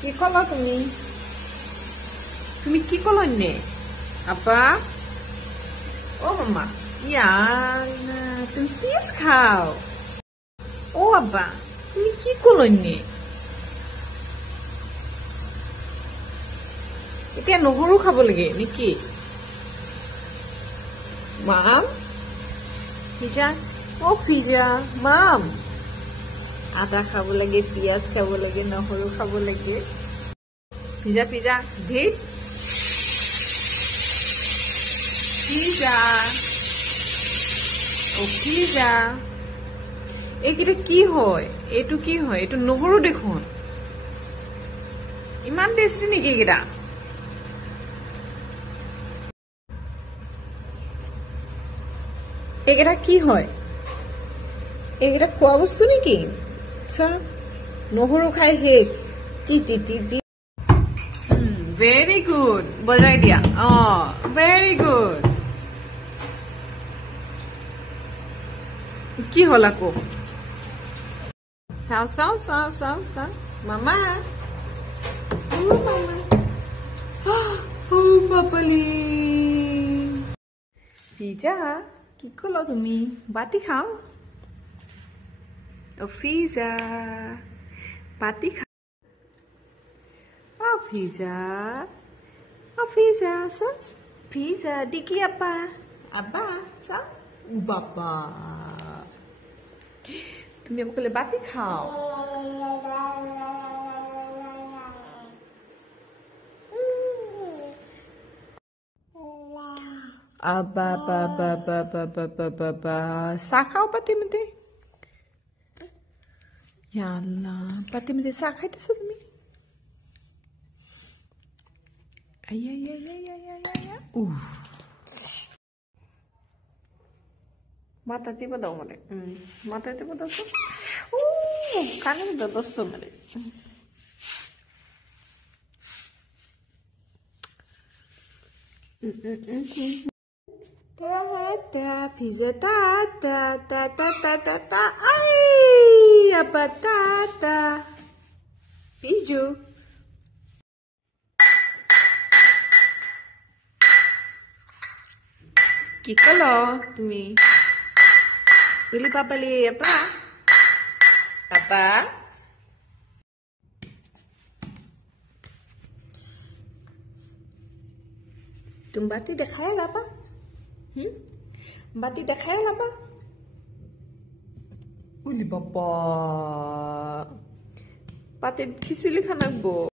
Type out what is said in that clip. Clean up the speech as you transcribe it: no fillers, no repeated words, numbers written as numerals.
কি কলা তুমি? তুমি কি কলনে? আপা? ও মামা, ইয়ানা, তুমি প্লিজ খাও। ও আব্বা, তুমি কি কলনে? এতিয়া নহৰু খাব লাগে নেকি? মাম, ফিজা, ও ফিজা, মাম। আদা খাব লাগে, পিঁয়াজ খাব লাগে, নহৰু খাব লাগে। ফিজা ফিজা, ভিত ফিজা, ও ফিজা। এইকেইটা কি হয়? এইটো কি হয়? এইটো নহৰু দেখোন। ইমান টেষ্টি নেকি এইকেইটা? এইকেইটা কি হয়? এইকেইটা খোৱা বস্তু নেকি? আচ্ছা, নহৰু খাই শেষ। T T T T. Very good, বজাই দিয়া। Very good. কি হ'ল আকৌ? চাও চাও চাও চাও চাও, মামা। পাপালি পিজা, কি কলা তুমি? বাতি খাও। ফিজা, বাতি খাও। ফিজা, ফিজা, চাও ফিজা দিকি আপা, আপা চাও। বাবা, তুমি আমাকে বলে বাতি খাও। Aba ba ba ba ba ba ba ba ba. Sakau pati mete. Ya Allah, pati mete sakai tu sudmi. Ay ay ay ay ay ay ay. Mata tiba dah mare. Mata tiba dah tu. Kanan dah dosa mare. Ta pizza ta ta ta ta ta ta ta. Ay, apa ta ta? Piju. Ki kalau tumi? Uli papa li apa? Apa? तुम बाती दिखाया लापा? बाती दिखाया लापा? उली बाबा, बाती किसी लिखा ना बो?